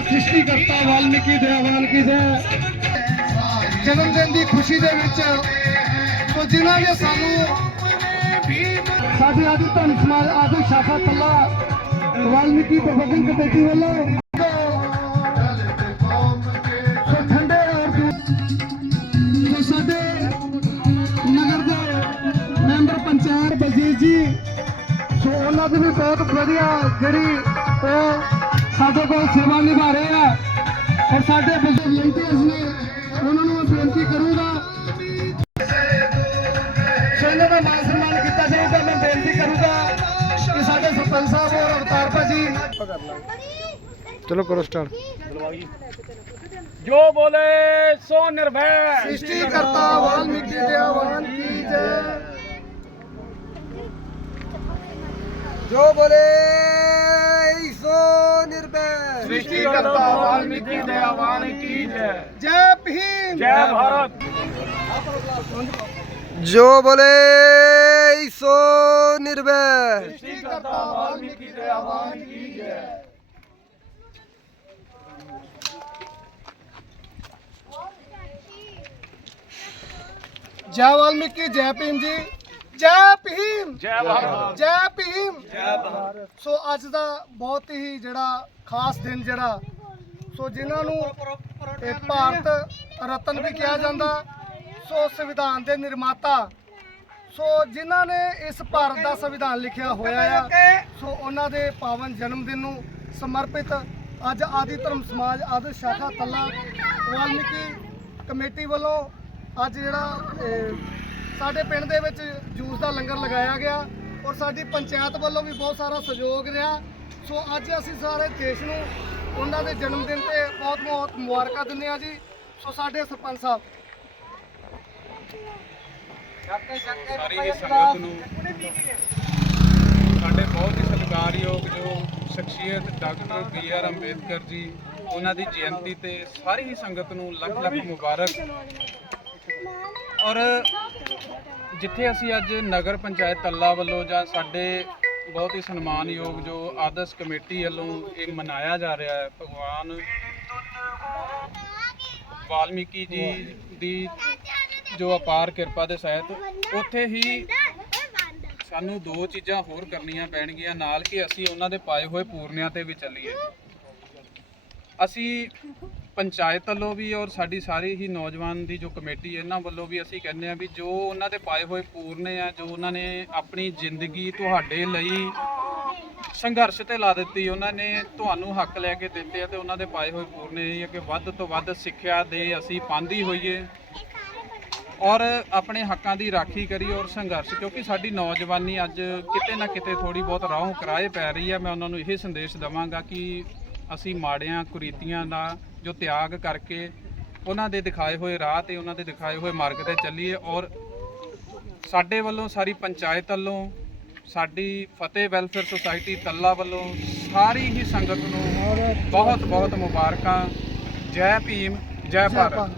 ਸ੍ਰਿਸ਼ਟੀਕਰਤਾ ਵਾਲਮੀਕੀ ਦੇ ਵਾਲਮੀਕੀ ਦੇ ਜਨਮ ਦਿਨ ਦੀ ਖੁਸ਼ੀ ਦੇ ਵਿੱਚ ਤੋਂ ਜਿਨ੍ਹਾਂ ਨੇ ਸਾਨੂੰ ਸਾਡੇ ਆਦਿ ਧਨ ਸਮਾਜ ਆਦਿ ਸ਼ਾਖਾ ਤੱਲਾ ਵਾਲਮੀਕੀ ਪ੍ਰਬੰਧਨ ਕਮੇਟੀ ਵੱਲੋਂ ਸਾਡੇ ਨਗਰ ਦੇ ਮੈਂਬਰ ਪੰਚਾਇਤ ਬਲਜੀਤ ਜੀ ਦੀ ਵੀ ਬਹੁਤ ਵਧੀਆ ਜਿਹੜੀ ਉਹ ਸਾਡੇ ਕੋਲ ਸੇਵਾ ਨਿਭਾ ਰਹੇ ਆ। ਔਰ ਸਾਡੇ ਬਜ਼ੁਰਗ ਵਲੰਟੀਅਰਸ ਨੇ ਉਹਨਾਂ ਨੂੰ ਬੇਨਤੀ ਕਰੂੰਗਾ। ਸੋ ਇਹਨਾਂ ਦਾ ਮਾਨ ਸਨਮਾਨ ਕੀਤਾ ਜਾਊਗਾ ਮੈਂ ਬੇਨਤੀ ਕਰੂੰਗਾ ਕਿ ਸਾਡੇ ਸਰਪੰਚ ਸਾਹਿਬ ਔਰ ਅਵਤਾਰ ਭਾਜੀ। ਚਲੋ ਕਰੋ ਸਟਾਰਟ ਜੋ ਬੋਲੇ ਸੋ ਨਿਰਭੈ। ਸ੍ਰਿਸ਼ਟੀ ਕਰਤਾ ਵਾਲਮੀਕੀ ਦੇਵਾਨ ਕੀ ਜੈ। ਜੋ ਬੋਲੇ ਸੋ ਨਿਰਭੈ ਸ੍ਰਿਸ਼ਟੀ ਕਰਤਾ ਵਾਲਮੀਕੀ ਦਇਆਵਾਨ ਕੀ ਜੈ ਜੈ ਭੀਮ ਜੈ ਭਾਰਤ ਜੋ ਬੋਲੇ ਸੋ ਨਿਰਭੈ ਸ੍ਰਿਸ਼ਟੀ ਕਰਤਾ ਵਾਲਮੀਕੀ ਦਇਆਵਾਨ ਕੀ ਜੈ ਜੈ ਵਾਲਮੀਕੀ ਜੈ ਭੀਮ ਜੀ ਭੀਮ। ਜੈ ਭਾਰਤ। ਜੈ ਭੀਮ। ਜੈ ਭਾਰਤ ਸੋ ਅੱਜ ਦਾ ਬਹੁਤ ਹੀ ਜਿਹੜਾ ਖਾਸ ਦਿਨ ਜਿਹੜਾ ਸੋ ਜਿਨ੍ਹਾਂ ਨੂੰ ਇਹ ਭਾਰਤ ਰਤਨ ਵੀ ਕਿਹਾ ਜਾਂਦਾ ਸੋ ਸੰਵਿਧਾਨ ਦੇ ਨਿਰਮਾਤਾ ਸੋ ਜਿਨ੍ਹਾਂ ਨੇ ਇਸ ਭਾਰਤ ਦਾ ਸੰਵਿਧਾਨ ਲਿਖਿਆ ਹੋਇਆ ਆ ਸੋ ਉਹਨਾਂ ਦੇ ਪਾਵਨ ਜਨਮ ਦਿਨ ਨੂੰ ਸਮਰਪਿਤ ਅੱਜ ਆਦਿ ਧਰਮ ਸਮਾਜ ਆਦਿ ਸ਼ਾਖਾ ਤੱਲਾ ਵਾਲਮੀਕੀ ਕਮੇਟੀ ਵੱਲੋਂ ਅੱਜ ਜਿਹੜਾ ਸਾਡੇ ਪਿੰਡ ਦੇ ਵਿੱਚ ਜੂਸ ਦਾ ਲੰਗਰ ਲਗਾਇਆ ਗਿਆ ਔਰ ਸਾਡੀ ਪੰਚਾਇਤ ਵੱਲੋਂ ਵੀ ਬਹੁਤ ਸਾਰਾ ਸਹਿਯੋਗ ਰਿਹਾ। ਸੋ ਅੱਜ ਅਸੀਂ ਸਾਰੇ ਦੇਸ਼ ਨੂੰ ਉਹਨਾਂ ਦੇ ਜਨਮ ਦਿਨ ਤੇ ਬਹੁਤ ਬਹੁਤ ਮੁਬਾਰਕਾਂ ਦਿੰਦੇ ਆ ਜੀ। ਸੋ ਸਾਡੇ ਸਰਪੰਚ ਸਾਹਿਬ। ਸਾਰੀ ਹੀ ਸੰਗਤ ਨੂੰ ਸਾਡੇ ਬਹੁਤ ਹੀ ਸਤਿਕਾਰਯੋਗ ਜੋ ਸ਼ਖਸੀਅਤ doctor B R Ambedkar ji, ਉਹਨਾਂ ਦੀ ਜਯੰਤੀ ਤੇ ਸਾਰੀ ਹੀ ਸੰਗਤ ਨੂੰ ਲੱਖ ਲੱਖ ਮੁਬਾਰਕ। ਔਰ ਜਿੱਥੇ ਅਸੀਂ ਅੱਜ ਨਗਰ ਪੰਚਾਇਤ ਤੱਲਾ ਵੱਲੋਂ ਜਾਂ ਸਾਡੇ ਬਹੁਤ ਹੀ ਸਨਮਾਨਯੋਗ ਜੋ ਆਦਰਸ਼ ਕਮੇਟੀ ਵੱਲੋਂ ਇਹ ਮਨਾਇਆ ਜਾ ਰਿਹਾ ਹੈ, ਭਗਵਾਨ ਵਾਲਮੀਕੀ ਜੀ ਦੀ ਜੋ ਅਪਾਰ ਕਿਰਪਾ ਦੇ ਸਹਿਤ ਉੱਥੇ ਹੀ ਸਾਨੂੰ ਦੋ ਚੀਜ਼ਾਂ ਹੋਰ ਕਰਨੀਆਂ ਪੈਣਗੀਆਂ, ਨਾਲ ਕਿ ਅਸੀਂ ਉਹਨਾਂ ਦੇ ਪਾਏ ਹੋਏ ਪੂਰਨਿਆਂ ਤੇ ਵੀ ਚੱਲੀਏ। ਅਸੀਂ ਪੰਚਾਇਤ ਵੱਲੋਂ ਵੀ ਔਰ ਸਾਡੀ ਸਾਰੀ ਹੀ ਨੌਜਵਾਨ ਦੀ ਜੋ ਕਮੇਟੀ ਹੈ, ਇਹਨਾਂ ਵੱਲੋਂ ਵੀ ਅਸੀਂ ਕਹਿੰਦੇ ਆ ਵੀ ਜੋ ਉਹਨਾਂ ਦੇ ਪਾਏ ਹੋਏ ਪੂਰਨੇ ਆ ਜੋ ਉਹਨਾਂ ਨੇ ਆਪਣੀ ਜ਼ਿੰਦਗੀ ਤੁਹਾਡੇ ਲਈ ਸੰਘਰਸ਼ ਤੇ ਲਾ ਦਿੱਤੀ ਉਹਨਾਂ ਨੇ ਤੁਹਾਨੂੰ ਹੱਕ ਲੈ ਕੇ ਦਿੱਤੇ ਆ ਤੇ ਉਹਨਾਂ ਦੇ ਪਾਏ ਹੋਏ ਪੂਰਨੇ ਇਹ ਆ ਕਿ ਵੱਧ ਤੋਂ ਵੱਧ ਸਿੱਖਿਆ ਦੇ ਅਸੀਂ ਪਾਉਂਦੀ ਹੋਈਏ ਔਰ ਆਪਣੇ ਹੱਕਾਂ ਦੀ ਰਾਖੀ ਕਰੀ ਔਰ ਸੰਘਰਸ਼ ਕਿਉਂਕਿ ਸਾਡੀ ਨੌਜਵਾਨੀ ਅੱਜ ਕਿਤੇ ਨਾ ਕਿਤੇ ਥੋੜੀ ਬਹੁਤ ਰਾਹੋਂ ਕਿਰਾਏ ਪੈ ਰਹੀ ਹੈ ਮੈਂ ਉਹਨਾਂ ਨੂੰ ਇਹ ਸੰਦੇਸ਼ ਦਵਾਂਗਾ ਕਿ ਅਸੀਂ ਮਾੜਿਆਂ ਕੁਰੀਤੀਆਂ ਦਾ ਜੋ ਤਿਆਗ ਕਰਕੇ ਉਹਨਾਂ ਦੇ ਦਿਖਾਏ ਹੋਏ ਰਾਹ ਤੇ ਉਹਨਾਂ ਦੇ ਦਿਖਾਏ ਹੋਏ ਮਾਰਗ ਤੇ ਚੱਲੀਏ ਔਰ ਸਾਡੇ ਵੱਲੋਂ ਸਾਰੀ ਪੰਚਾਇਤ ਵੱਲੋਂ ਸਾਡੀ ਫਤਿਹ ਵੈਲਫੇਅਰ ਸੁਸਾਇਟੀ ਤੱਲਾ ਵੱਲੋਂ ਸਾਰੀ ਹੀ ਸੰਗਤ ਨੂੰ ਬਹੁਤ ਬਹੁਤ ਮੁਬਾਰਕਾਂ। ਜੈ ਭੀਮ ਜੈ ਭਾਰਤ।